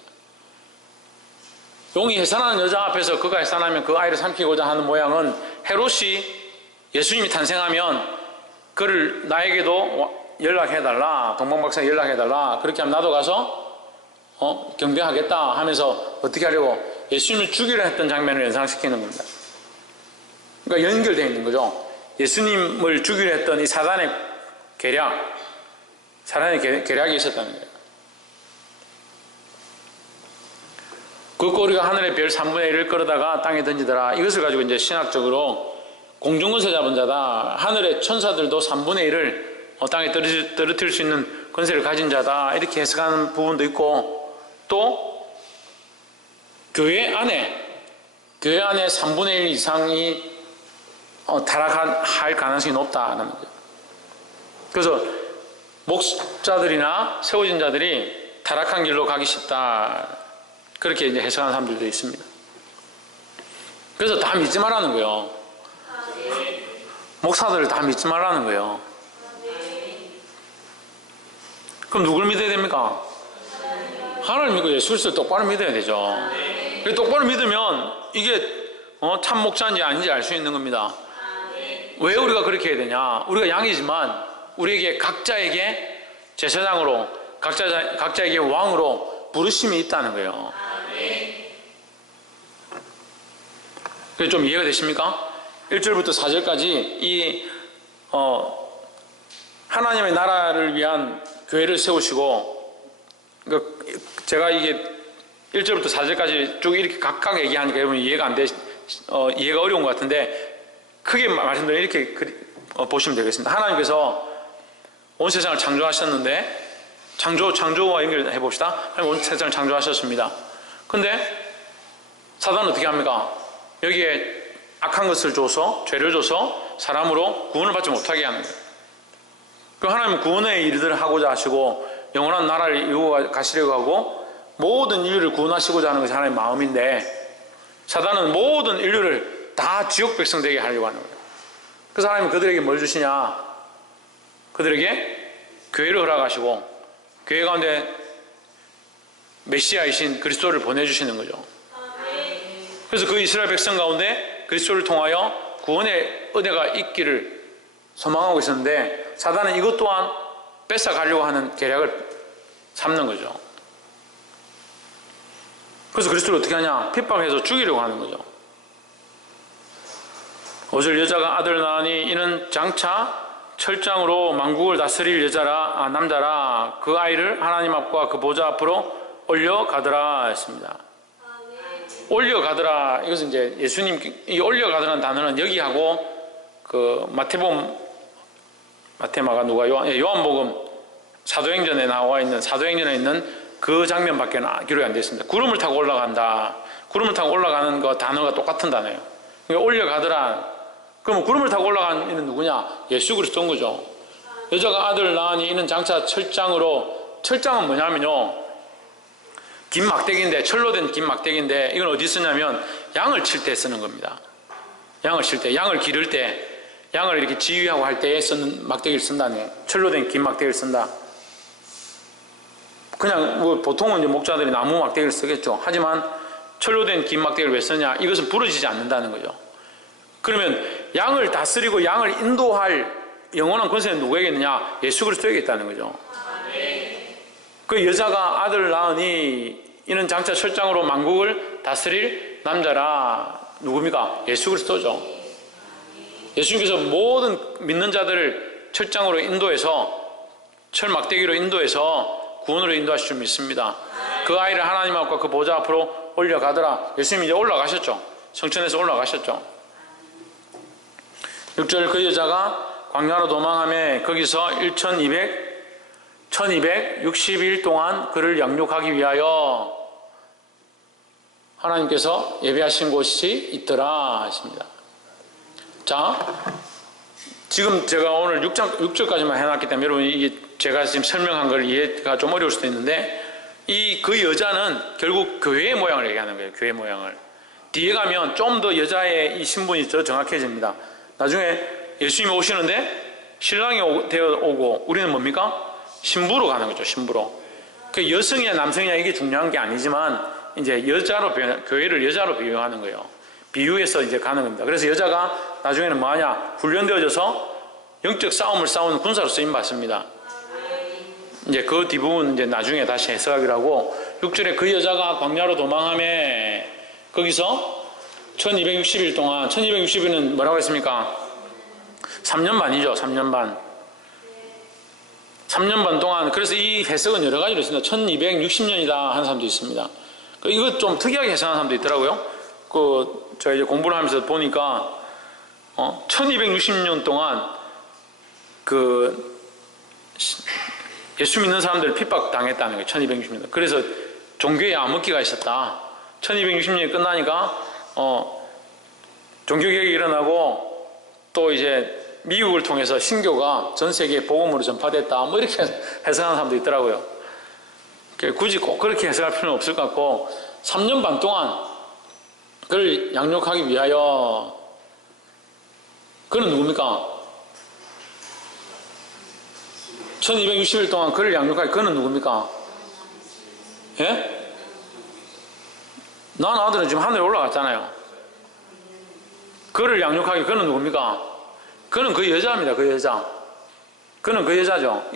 용이 해산하는 여자 앞에서 그가 해산하면 그 아이를 삼키고자 하는 모양은 헤롯이 예수님이 탄생하면 그를 나에게도 연락해달라. 동방박사에 연락해달라. 그렇게 하면 나도 가서 경배하겠다 하면서 어떻게 하려고 예수님을 죽이려 했던 장면을 연상시키는 겁니다. 그러니까 연결되어 있는 거죠. 예수님을 죽이려 했던 이 사단의 계략이 있었다는 거예요. 그 꼬리가 하늘의 별 3분의 1을 끌어다가 땅에 던지더라. 이것을 가지고 이제 신학적으로 공중권세 잡은 자다. 하늘의 천사들도 3분의 1을 땅에 떨어뜨릴 수 있는 권세를 가진 자다. 이렇게 해석하는 부분도 있고 또 교회 안에 3분의 1 이상이 타락할 가능성이 높다는 거죠. 그래서 목자들이나 세워진 자들이 타락한 길로 가기 쉽다. 그렇게 이제 해석하는 사람들도 있습니다. 그래서 다 믿지 말라는 거예요. 목사들을 다 믿지 말라는 거예요. 그럼 누굴 믿어야 됩니까? 하나님을 믿고 예수 그리스도를 똑바로 믿어야 되죠. 똑바로 믿으면 이게 참 목자인지 아닌지 알 수 있는 겁니다. 왜 우리가 그렇게 해야 되냐? 우리가 양이지만 우리에게 각자에게 제사장으로 각자에게 왕으로 부르심이 있다는 거예요. 그게 좀 이해가 되십니까? 1절부터 4절까지 이 하나님의 나라를 위한 교회를 세우시고, 그러니까 제가 이게 1절부터 4절까지 쭉 이렇게 각각 얘기하니까 여러분 이해가 이해가 어려운 것 같은데 크게 말씀드리면 이렇게 보시면 되겠습니다. 하나님께서 온 세상을 창조하셨는데 창조와 연결해 봅시다. 하나님 온 세상을 창조하셨습니다. 근데 사단은 어떻게 합니까? 여기에 악한 것을 줘서 죄를 줘서 사람으로 구원을 받지 못하게 하는 거예요. 그 하나님은 구원의 일들을 하고자 하시고 영원한 나라를 이루어 가시려고 하고 모든 인류를 구원하시고자 하는 것이 하나님의 마음인데 사단은 모든 인류를 다 지옥 백성 되게 하려고 하는 거예요. 그래서 하나님은 그들에게 뭘 주시냐? 그들에게 교회를 허락하시고 교회 가운데 메시아이신 그리스도를 보내주시는 거죠. 그래서 그 이스라엘 백성 가운데 그리스도를 통하여 구원의 은혜가 있기를 소망하고 있었는데 사단은 이것 또한 뺏어가려고 하는 계략을 삼는 거죠. 그래서 그리스도를 어떻게 하냐? 핍박해서 죽이려고 하는 거죠. 5절 여자가 아들 낳으니 이는 장차 철장으로 만국을 다스릴 남자라 그 아이를 하나님 앞과 그 보좌 앞으로 올려가더라 했습니다. 올려가더라, 이것은 이제 예수님, 이 올려가더라는 단어는 여기하고 그 마테마가 누가 요한복음 사도행전에 있는 그 장면밖에 기록이 안 되어 있습니다. 구름을 타고 올라간다. 구름을 타고 올라가는 거 단어가 똑같은 단어예요. 그러니까 올려가더라. 그러면 구름을 타고 올라간 이는 누구냐? 예수 그리스도인 거죠. 여자가 아들을 낳으니 이는 장차 철장으로, 철장은 뭐냐면요, 긴 막대기인데, 철로 된 긴 막대기인데, 이건 어디 쓰냐면 양을 칠 때 쓰는 겁니다. 양을 칠 때, 양을 기를 때, 양을 이렇게 지휘하고 할 때 쓰는 막대기를 쓴다는 거예요. 철로 된 긴 막대기를 쓴다. 그냥 뭐 보통은 이제 목자들이 나무 막대기를 쓰겠죠. 하지만 철로 된 긴 막대기를 왜 쓰냐? 이것은 부러지지 않는다는 거죠. 그러면 양을 다스리고 양을 인도할 영원한 권세는 누구에게 있느냐? 예수 그리스도에게 있다는 거죠. 그 여자가 아들을 낳으니 이는 장차 철장으로 만국을 다스릴 남자라. 누굽니까? 예수 그리스도죠. 예수님께서 모든 믿는 자들을 철장으로 인도해서, 철막대기로 인도해서 구원으로 인도하실 줄 믿습니다. 그 아이를 하나님 앞과 그 보좌 앞으로 올려가더라. 예수님이 이제 올라가셨죠. 성천에서 올라가셨죠. 6절 그 여자가 광야로 도망하며 거기서 1260일 동안 그를 양육하기 위하여 하나님께서 예배하신 곳이 있더라 하십니다. 자, 지금 제가 오늘 6절까지만 해놨기 때문에 여러분 이게 제가 지금 설명한 걸 이해가 좀 어려울 수도 있는데, 그 여자는 결국 교회의 모양을 얘기하는 거예요. 교회 모양을. 뒤에 가면 좀 더 여자의 이 신분이 더 정확해집니다. 나중에 예수님이 오시는데 신랑이 되어 오고 우리는 뭡니까? 신부로 가는 거죠. 신부로. 그 여성이냐 남성이냐 이게 중요한 게 아니지만 이제 교회를 여자로 비유하는 거예요. 비유해서 이제 가는 겁니다. 그래서 여자가 나중에는 뭐하냐? 훈련되어져서 영적 싸움을 싸우는 군사로 쓰임 받습니다. 이제 그 뒷부분 이제 나중에 다시 해석하기로 하고, 6절에 그 여자가 광야로 도망하며 거기서 1260일 동안, 1260일은 뭐라고 했습니까? 3년 반이죠. 3년 반. 3년 반 동안, 그래서 이 해석은 여러 가지로 있습니다. 1260년이다 하는 사람도 있습니다. 이거 좀 특이하게 해석하는 사람도 있더라고요. 제가 이제 공부를 하면서 보니까 1260년 동안 예수 믿는 사람들 핍박당했다는 거예요. 1260년. 그래서 종교에 암흑기가 있었다. 1260년이 끝나니까 종교개혁이 일어나고 또 이제 미국을 통해서 신교가 전 세계에 복음으로 전파됐다. 뭐 이렇게 해석하는 사람도 있더라고요. 굳이 꼭 그렇게 해석할 필요는 없을 것 같고, 3년 반 동안 그를 양육하기 위하여, 그는 누굽니까? 1260일 동안 그를 양육하기, 그는 누굽니까? 예? 난 아들은 지금 하늘에 올라갔잖아요. 그를 양육하기, 그는 누굽니까? 그는 그 여자입니다. 그 여자. 그는 그 여자죠.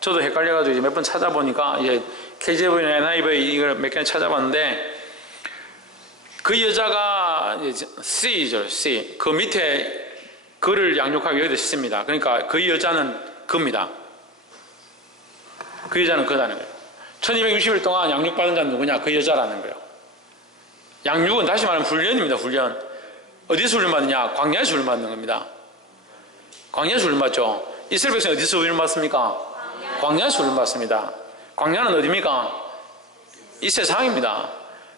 저도 헷갈려가지고 몇 번 찾아보니까, 이제 KJV나 NIV 이걸 몇 개 찾아봤는데, 그 여자가 C죠. C. 그 밑에 그를 양육하기 여기도 있습니다. 그러니까 그 여자는 그입니다. 그 여자는 그다는 거예요. 1260일 동안 양육받은 자는 누구냐? 그 여자라는 거예요. 양육은 다시 말하면 훈련입니다. 훈련. 어디서 훈련받느냐? 광야에서 훈련받는 겁니다. 광야에서 훈련받죠. 이스라엘 백성이 어디서 훈련받습니까? 광야에서 훈련받습니다. 광야는 어디입니까? 이 세상입니다.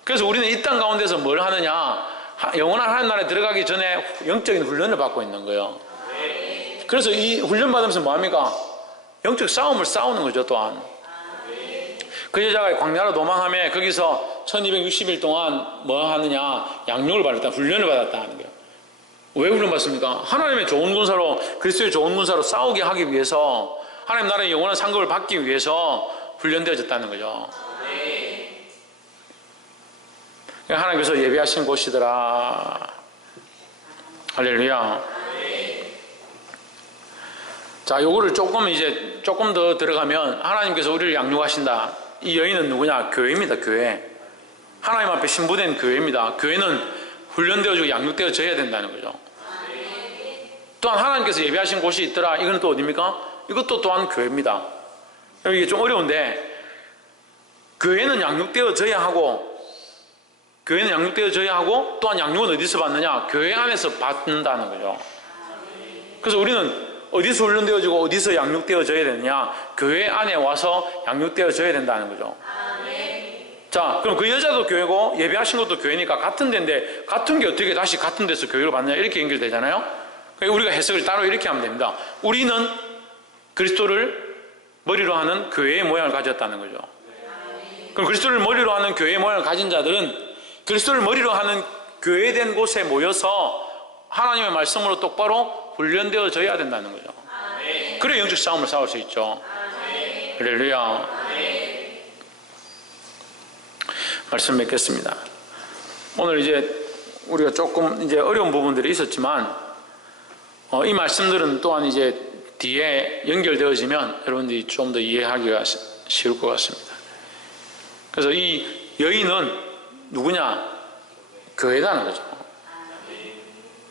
그래서 우리는 이 땅 가운데서 뭘 하느냐? 영원한 하나님 나라에 들어가기 전에 영적인 훈련을 받고 있는 거예요. 그래서 이 훈련 받으면서 뭐합니까? 영적 싸움을 싸우는 거죠. 또한 그 여자가 광야로 도망하며 거기서 1260일 동안 뭐 하느냐? 양육을 받았다. 훈련을 받았다 하는 거예요. 왜 훈련받습니까? 하나님의 좋은 군사로, 그리스도의 좋은 군사로 싸우게 하기 위해서, 하나님 나라의 영원한 상급을 받기 위해서 훈련되어졌다는 거죠. 하나님께서 예비하신 곳이더라. 할렐루야. 자, 요거를 조금 더 들어가면 하나님께서 우리를 양육하신다. 이 여인은 누구냐? 교회입니다. 교회. 하나님 앞에 신부된 교회입니다. 교회는 훈련되어지고 양육되어져야 된다는 거죠. 또한 하나님께서 예비하신 곳이 있더라. 이건 또 어디입니까? 이것도 또한 교회입니다. 이게 좀 어려운데, 교회는 양육되어져야 하고 또한 양육은 어디서 받느냐? 교회 안에서 받는다는 거죠. 그래서 우리는 어디서 훈련되어지고 어디서 양육되어져야 되느냐? 교회 안에 와서 양육되어져야 된다는 거죠. 자, 그럼 그 여자도 교회고 예배하신 것도 교회니까 같은 데인데 같은 게 어떻게 다시 같은 데서 교회로 받느냐? 이렇게 연결되잖아요. 그러니까 우리가 해석을 따로 이렇게 하면 됩니다. 우리는 그리스도를 머리로 하는 교회의 모양을 가졌다는 거죠. 그럼 그리스도를 머리로 하는 교회의 모양을 가진 자들은 그리스도를 머리로 하는 교회된 곳에 모여서 하나님의 말씀으로 똑바로 훈련되어져야 된다는 거죠. 그래 영적 싸움을 싸울 수 있죠. 할렐루야. 말씀 맺겠습니다. 오늘 이제 우리가 조금 이제 어려운 부분들이 있었지만 이 말씀들은 또한 이제 뒤에 연결되어지면 여러분들이 좀 더 이해하기가 쉬울 것 같습니다. 그래서 이 여인은 누구냐? 교회라는 거죠.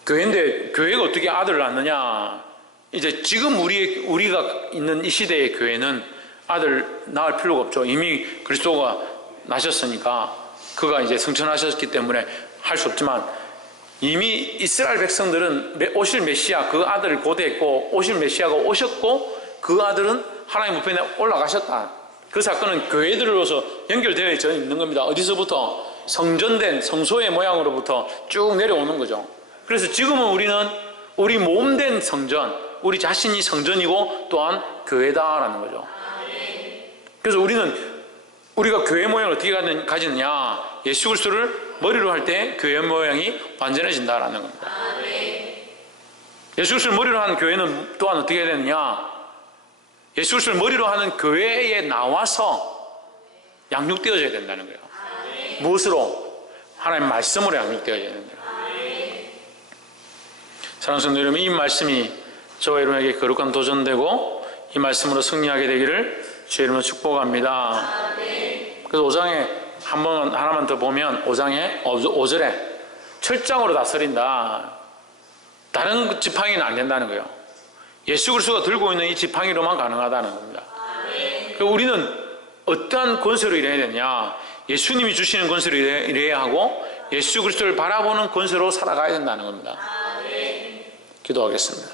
교회인데 교회가 어떻게 아들을 낳느냐? 이제 지금 우리가 있는 이 시대의 교회는 아들 낳을 필요가 없죠. 이미 그리스도가 나셨으니까 그가 이제 승천하셨기 때문에 할 수 없지만 이미 이스라엘 백성들은 오실 메시아 그 아들을 고대했고 오실 메시아가 오셨고 그 아들은 하나님 우편에 올라가셨다. 그 사건은 교회들로서 연결되어 있는 겁니다. 어디서부터? 성전된 성소의 모양으로부터 쭉 내려오는 거죠. 그래서 지금은 우리는 우리 몸된 성전, 우리 자신이 성전이고 또한 교회다라는 거죠. 그래서 우리가 교회 모양을 어떻게 가지느냐? 예수 그리스도를 머리로 할 때 교회 모양이 완전해진다라는 겁니다. 예수 그리스도를 머리로 하는 교회는 또한 어떻게 해야 되느냐? 예수 그리스도를 머리로 하는 교회에 나와서 양육되어져야 된다는 거예요. 무엇으로? 하나님의 말씀으로 양육되어져야 된다. 사랑하는 성도 여러분, 이 말씀이 저와 여러분에게 거룩한 도전되고 이 말씀으로 승리하게 되기를 주의 이름으로 축복합니다. 그래서 5장에 하나만 더 보면 5장에 5절에 철장으로 다스린다. 다른 지팡이는 안 된다는 거예요. 예수 그리스도가 들고 있는 이 지팡이로만 가능하다는 겁니다. 우리는 어떠한 권세로 일해야 되냐? 예수님이 주시는 권세로 일해야 하고 예수 그리스도를 바라보는 권세로 살아가야 된다는 겁니다. 기도하겠습니다.